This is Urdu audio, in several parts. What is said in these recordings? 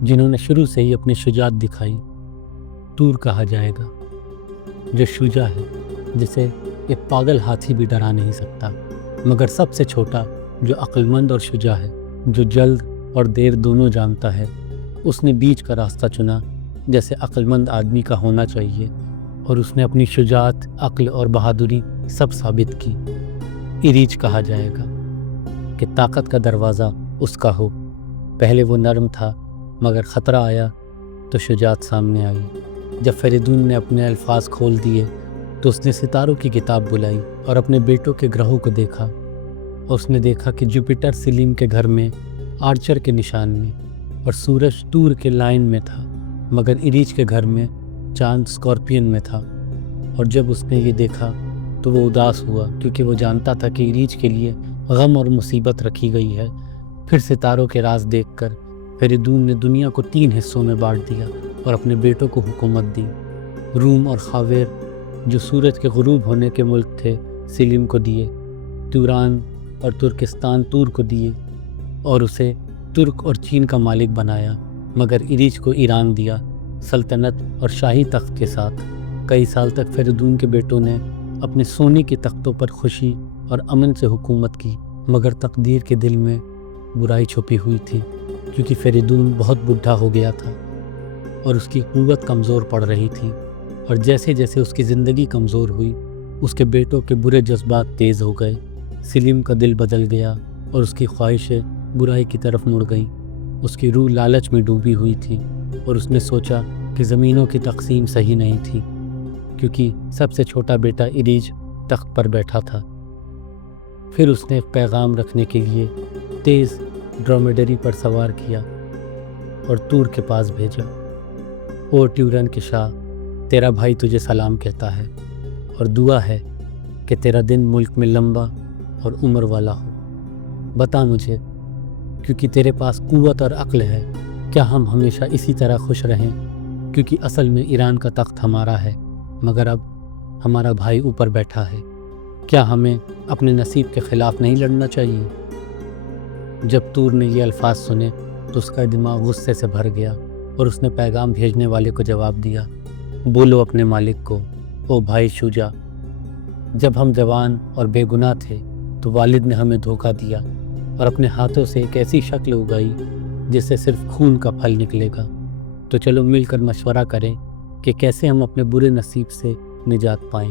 جنہوں نے شروع سے ہی اپنی شجاعت دکھائی، تور کہا جائے گا، جو شجاع ہے، جسے ایک پاگل ہاتھی بھی ڈرا نہیں سکتا، مگر سب سے چھوٹا، جو عقل مند اور شجاع ہے، جو جلد اور دیر دونوں جانتا ہے۔ اس نے بیچ کا راستہ چنا، جیسے عقل مند آدمی کا ہونا چاہیے، اور اس نے اپنی شجاعت، عقل اور بہادری سب ثابت کی۔ اریچ کہا جائے گا کہ طاقت کا دروازہ اس کا ہو۔ پہلے وہ نرم تھا، مگر خطرہ آیا تو شجاعت سامنے آئی۔ جب فریدون نے اپنے الفاظ کھول دیے تو اس نے ستاروں کی کتاب بلائی اور اپنے بیٹوں کے گرہوں کو دیکھا، اور اس نے دیکھا کہ جوپیٹر سلیم کے گھر میں آرچر کے نشان میں، اور سورج تور کے لائن میں تھا، مگر اریچ کے گھر میں چاند اسکارپین میں تھا۔ اور جب اس نے یہ دیکھا تو وہ اداس ہوا، کیونکہ وہ جانتا تھا کہ اریچ کے لیے غم اور مصیبت رکھی گئی ہے۔ پھر ستاروں کے راز دیکھ کر فریدون نے دنیا کو 3 حصوں میں بانٹ دیا اور اپنے بیٹوں کو حکومت دی۔ روم اور خاویر، جو سورج کے غروب ہونے کے ملک تھے، سلیم کو دیے، توران اور ترکستان تور کو دیے، اور اسے ترک اور چین کا مالک بنایا، مگر اریچ کو ایران دیا، سلطنت اور شاہی تخت کے ساتھ۔ کئی سال تک فریدون کے بیٹوں نے اپنے سونے کے تختوں پر خوشی اور امن سے حکومت کی، مگر تقدیر کے دل میں برائی چھپی ہوئی تھی، کیونکہ فریدون بہت بوڑھا ہو گیا تھا اور اس کی قوت کمزور پڑ رہی تھی، اور جیسے جیسے اس کی زندگی کمزور ہوئی، اس کے بیٹوں کے برے جذبات تیز ہو گئے۔ سلیم کا دل بدل گیا اور اس کی خواہشیں برائی کی طرف مڑ گئیں۔ اس کی روح لالچ میں ڈوبی ہوئی تھی، اور اس نے سوچا کہ زمینوں کی تقسیم صحیح نہیں تھی، کیونکہ سب سے چھوٹا بیٹا اریج تخت پر بیٹھا تھا۔ پھر اس نے ایک پیغام رکھنے کے لیے تیز ڈرومیڈری پر سوار کیا اور تور کے پاس بھیجا۔ او ٹیورن کے شاہ، تیرا بھائی تجھے سلام کہتا ہے اور دعا ہے کہ تیرا دن ملک میں لمبا اور عمر والا ہو۔ بتا مجھے، کیونکہ تیرے پاس قوت اور عقل ہے، کیا ہم ہمیشہ اسی طرح خوش رہیں؟ کیونکہ اصل میں ایران کا تخت ہمارا ہے، مگر اب ہمارا بھائی اوپر بیٹھا ہے۔ کیا ہمیں اپنے نصیب کے خلاف نہیں لڑنا چاہیے؟ جب تور نے یہ الفاظ سنے تو اس کا دماغ غصے سے بھر گیا، اور اس نے پیغام بھیجنے والے کو جواب دیا، بولو اپنے مالک کو، او بھائی شجاع، جب ہم جوان اور بے گناہ تھے تو والد نے ہمیں دھوکہ دیا اور اپنے ہاتھوں سے ایک ایسی شکل اگائی جس سے صرف خون کا پھل نکلے گا۔ تو چلو مل کر مشورہ کریں کہ کیسے ہم اپنے برے نصیب سے نجات پائیں۔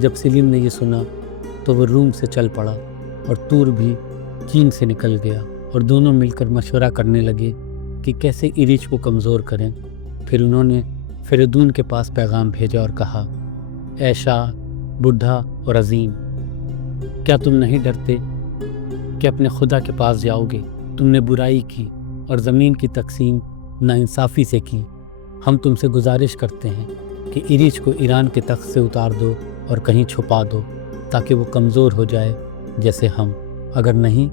جب سلیم نے یہ سنا تو وہ روم سے چل پڑا، اور تور بھی چین سے نکل گیا، اور دونوں مل کر مشورہ کرنے لگے کہ کیسے اریچ کو کمزور کریں۔ پھر انہوں نے فریدون کے پاس پیغام بھیجا اور کہا، اے شاہ بوڑھا اور عظیم، کیا تم نہیں ڈرتے کہ اپنے خدا کے پاس جاؤ گے؟ تم نے برائی کی اور زمین کی تقسیم ناانصافی سے کی۔ ہم تم سے گزارش کرتے ہیں کہ اریچ کو ایران کے تخت سے اتار دو اور کہیں چھپا دو، تاکہ وہ کمزور ہو جائے جیسے ہم۔ اگر نہیں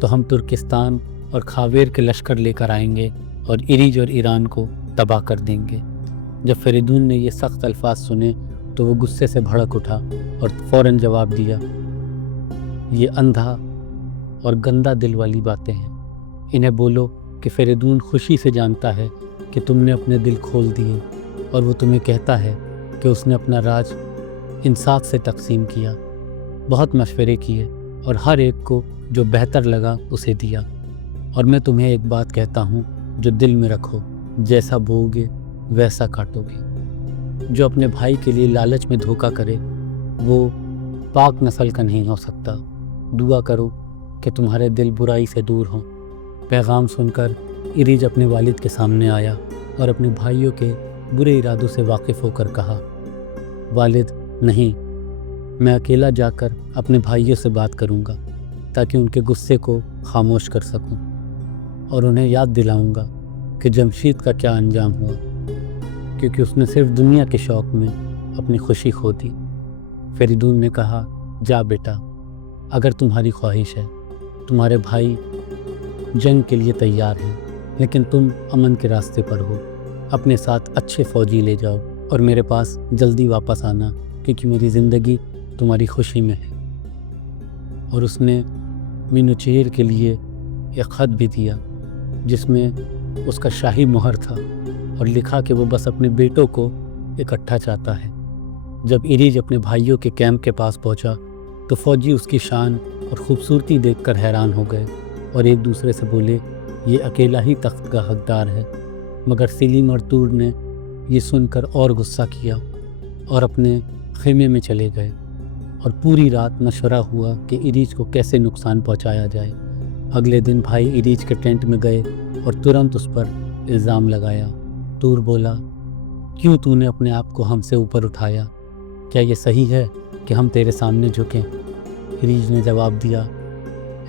تو ہم ترکستان اور خاویر کے لشکر لے کر آئیں گے اور اریج اور ایران کو تباہ کر دیں گے۔ جب فریدون نے یہ سخت الفاظ سنے تو وہ غصے سے بھڑک اٹھا اور فوراً جواب دیا، یہ اندھا اور گندا دل والی باتیں ہیں، انہیں بولو کہ فریدون خوشی سے جانتا ہے کہ تم نے اپنے دل کھول دیے، اور وہ تمہیں کہتا ہے کہ اس نے اپنا راج انصاف سے تقسیم کیا، بہت مشورے کیے اور ہر ایک کو جو بہتر لگا اسے دیا۔ اور میں تمہیں ایک بات کہتا ہوں جو دل میں رکھو، جیسا بوؤ گے ویسا کاٹو گے۔ جو اپنے بھائی کے لیے لالچ میں دھوکہ کرے وہ پاک نسل کا نہیں ہو سکتا۔ دعا کرو کہ تمہارے دل برائی سے دور ہوں۔ پیغام سن کر اریج اپنے والد کے سامنے آیا اور اپنے بھائیوں کے برے ارادوں سے واقف ہو کر کہا، والد نہیں، میں اکیلا جا کر اپنے بھائیوں سے بات کروں گا تاکہ ان کے غصے کو خاموش کر سکوں، اور انہیں یاد دلاؤں گا کہ جمشید کا کیا انجام ہوا، کیونکہ اس نے صرف دنیا کے شوق میں اپنی خوشی کھو دی۔ فریدون نے کہا، جا بیٹا، اگر تمہاری خواہش ہے، تمہارے بھائی جنگ کے لیے تیار ہیں، لیکن تم امن کے راستے پر ہو۔ اپنے ساتھ اچھے فوجی لے جاؤ اور میرے پاس جلدی واپس آنا، کیونکہ میری زندگی تمہاری خوشی میں ہے۔ اور اس نے مینوچہر کے لیے ایک خط بھی دیا جس میں اس کا شاہی مہر تھا اور لکھا کہ وہ بس اپنے بیٹوں کو اکٹھا چاہتا ہے۔ جب ایریج اپنے بھائیوں کے کیمپ کے پاس پہنچا تو فوجی اس کی شان اور خوبصورتی دیکھ کر حیران ہو گئے اور ایک دوسرے سے بولے یہ اکیلا ہی تخت کا حقدار ہے۔ مگر سلیم اور تور نے یہ سن کر اور غصہ کیا اور اپنے خیمے میں چلے گئے اور پوری رات مشورہ ہوا کہ ایریج کو کیسے نقصان پہنچایا جائے۔ اگلے دن بھائی ایریج کے ٹینٹ میں گئے اور ترنت اس پر الزام لگایا۔ تور بولا کیوں تو نے اپنے آپ کو ہم سے اوپر اٹھایا؟ کیا یہ صحیح ہے کہ ہم تیرے سامنے جھکیں؟ ایریج نے جواب دیا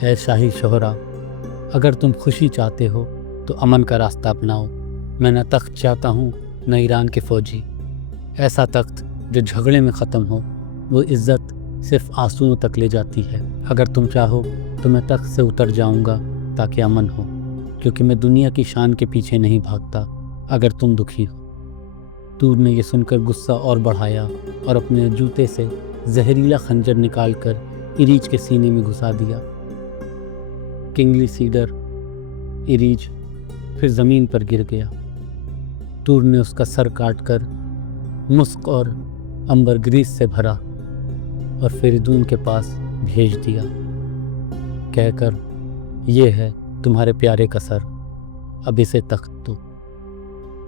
اے شاہی شہرا، اگر تم خوشی چاہتے ہو تو امن کا راستہ اپناؤ۔ میں نہ تخت چاہتا ہوں نہ ایران کے فوجی، ایسا تخت جو جھگڑے میں ختم ہو۔ وہ عزت صرف آنسوؤں تک لے جاتی ہے۔ اگر تم چاہو تو میں تخت سے اتر جاؤں گا تاکہ امن ہو، کیونکہ میں دنیا کی شان کے پیچھے نہیں بھاگتا اگر تم دکھی ہو۔ تور نے یہ سن کر غصہ اور بڑھایا اور اپنے جوتے سے زہریلا خنجر نکال کر ایریج کے سینے میں گھسا دیا۔ کنگلی سیڈر ایریج پھر زمین پر گر گیا۔ تور نے اس کا سر کاٹ کر مسک اور امبرگریس سے بھرا اور فریدون کے پاس بھیج دیا، کہہ کر یہ ہے تمہارے پیارے کا سر، اب اسے تخت دو۔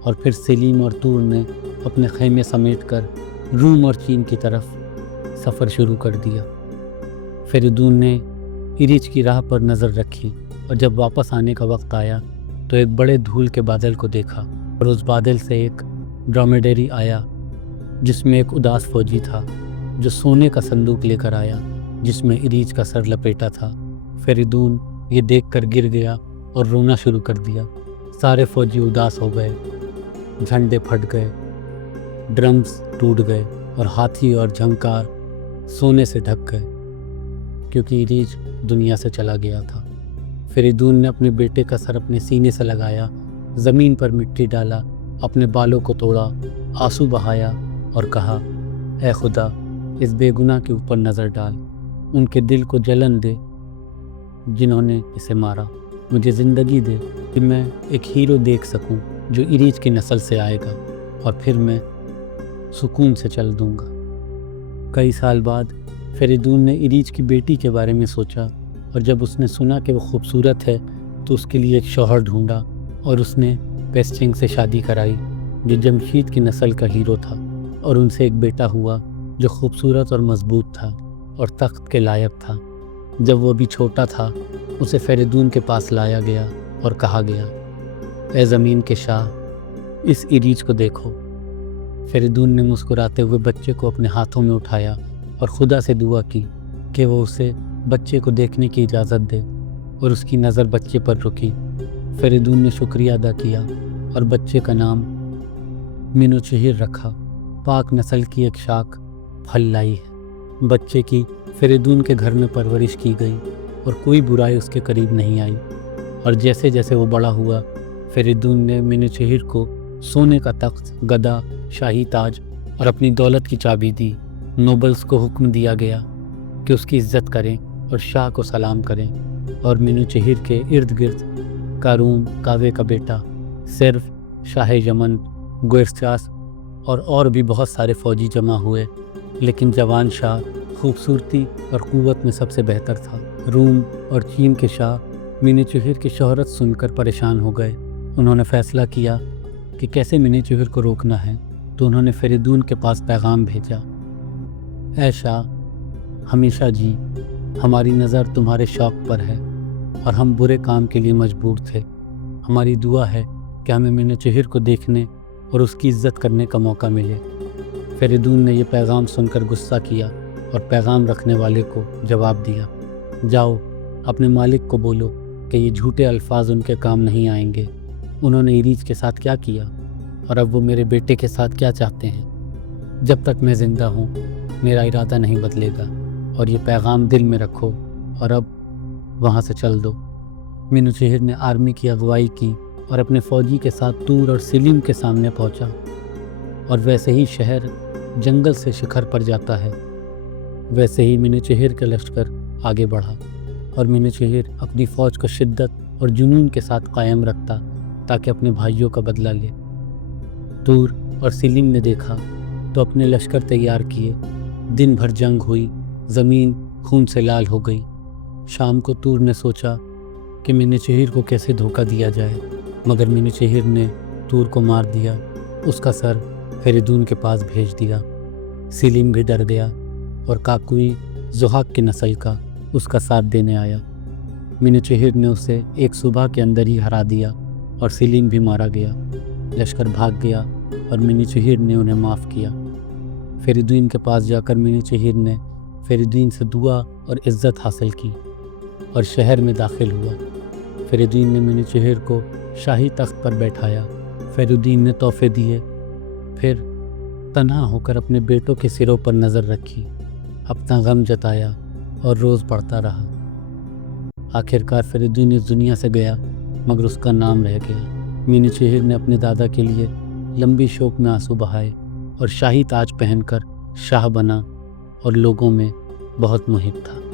اور پھر سلیم اور تور نے اپنے خیمے سمیٹ کر روم اور چین کی طرف سفر شروع کر دیا۔ فریدون نے ایریج کی راہ پر نظر رکھی اور جب واپس آنے کا وقت آیا تو ایک بڑے دھول کے بادل کو دیکھا اور اس بادل سے ایک ڈرومیڈری آیا جس میں ایک اداس فوجی تھا جو سونے کا صندوق لے کر آیا جس میں ایریج کا سر لپیٹا تھا۔ فریدون یہ دیکھ کر گر گیا اور رونا شروع کر دیا۔ سارے فوجی اداس ہو گئے، جھنڈے پھٹ گئے، ڈرمز ٹوٹ گئے اور ہاتھی اور جھنکار سونے سے ڈھک گئے کیونکہ ایریج دنیا سے چلا گیا تھا۔ فریدون نے اپنے بیٹے کا سر اپنے سینے سے لگایا، زمین پر مٹی ڈالا، اپنے بالوں کو توڑا، آنسو بہایا اور کہا اے خدا اس بے گناہ کے اوپر نظر ڈال، ان کے دل کو جلن دے جنہوں نے اسے مارا، مجھے زندگی دے کہ میں ایک ہیرو دیکھ سکوں جو ایریج کی نسل سے آئے گا اور پھر میں سکون سے چل دوں گا۔ کئی سال بعد فریدون نے ایریج کی بیٹی کے بارے میں سوچا اور جب اس نے سنا کہ وہ خوبصورت ہے تو اس کے لیے ایک شوہر ڈھونڈا اور اس نے پیسٹنگ سے شادی کرائی جو جمشید کی نسل کا ہیرو تھا، اور ان سے ایک بیٹا ہوا جو خوبصورت اور مضبوط تھا اور تخت کے لائق تھا۔ جب وہ بھی چھوٹا تھا اسے فریدون کے پاس لایا گیا اور کہا گیا اے زمین کے شاہ اس ایریج کو دیکھو۔ فریدون نے مسکراتے ہوئے بچے کو اپنے ہاتھوں میں اٹھایا اور خدا سے دعا کی کہ وہ اسے بچے کو دیکھنے کی اجازت دے، اور اس کی نظر بچے پر رکی۔ فریدون نے شکریہ ادا کیا اور بچے کا نام مینوچہر رکھا۔ پاک نسل کی ایک شاخ پھل لائی ہے۔ بچے کی فریدون کے گھر میں پرورش کی گئی اور کوئی برائی اس کے قریب نہیں آئی، اور جیسے جیسے وہ بڑا ہوا فریدون نے مینوچہر کو سونے کا تخت، گدا، شاہی تاج اور اپنی دولت کی چابی دی۔ نوبلز کو حکم دیا گیا کہ اس کی عزت کریں اور شاہ کو سلام کریں، اور مینوچہر کے ارد گرد کارون کاوے کا بیٹا، صرف شاہ یمن، گورسچاس اور بھی بہت سارے فوجی جمع ہوئے، لیکن جوان شاہ خوبصورتی اور قوت میں سب سے بہتر تھا۔ روم اور چین کے شاہ مینوچہر کی شہرت سن کر پریشان ہو گئے۔ انہوں نے فیصلہ کیا کہ کیسے مینوچہر کو روکنا ہے، تو انہوں نے فریدون کے پاس پیغام بھیجا اے شاہ ہمیشہ جی، ہماری نظر تمہارے شوق پر ہے اور ہم برے کام کے لیے مجبور تھے۔ ہماری دعا ہے کہ ہمیں مینوچہر کو دیکھنے اور اس کی عزت کرنے کا موقع ملے۔ فریدون نے یہ پیغام سن کر غصہ کیا اور پیغام رکھنے والے کو جواب دیا جاؤ اپنے مالک کو بولو کہ یہ جھوٹے الفاظ ان کے کام نہیں آئیں گے۔ انہوں نے ایریج کے ساتھ کیا کیا اور اب وہ میرے بیٹے کے ساتھ کیا چاہتے ہیں۔ جب تک میں زندہ ہوں میرا ارادہ نہیں بدلے گا، اور یہ پیغام دل میں رکھو اور اب وہاں سے چل دو۔ مینوچہر نے آرمی کی اغوائی کی اور اپنے فوجی کے ساتھ تور اور سلیم کے سامنے پہنچا، اور ویسے ہی شہر جنگل سے شکھر پر جاتا ہے ویسے ہی مینوچہر کا لشکر آگے بڑھا، اور مینوچہر اپنی فوج کو شدت اور جنون کے ساتھ قائم رکھتا تاکہ اپنے بھائیوں کا بدلہ لے۔ تور اور سلیم نے دیکھا تو اپنے لشکر تیار کیے۔ دن بھر جنگ ہوئی، زمین خون سے لال ہو گئی۔ شام کو تور نے سوچا کہ منی چہر کو کیسے دھوکہ دیا جائے، مگر منی چہر نے تور کو مار دیا، اس کا سر فریدون کے پاس بھیج دیا۔ سلیم بھی ڈر گیا اور کاکوئی زحاق کی نسل کا اس کا ساتھ دینے آیا۔ منی چہر نے اسے ایک صبح کے اندر ہی ہرا دیا اور سلیم بھی مارا گیا۔ لشکر بھاگ گیا اور منی چہر نے انہیں معاف کیا۔ فریدون کے پاس جا کر منی چہر نے فریدون سے دعا اور عزت حاصل کی اور شہر میں داخل ہوا۔ فریدون نے منی چہر کو شاہی تخت پر بیٹھایا۔ فریدون نے تحفے دیے، پھر تنہا ہو کر اپنے بیٹوں کے سروں پر نظر رکھی، اپنا غم جتایا اور روز پڑھتا رہا۔ آخرکار فریدون اس دنیا سے گیا، مگر اس کا نام رہ گیا۔ منی چہر نے اپنے دادا کے لیے لمبی شوق میں آنسو بہائے اور شاہی تاج پہن کر شاہ بنا اور لوگوں میں بہت محب تھا۔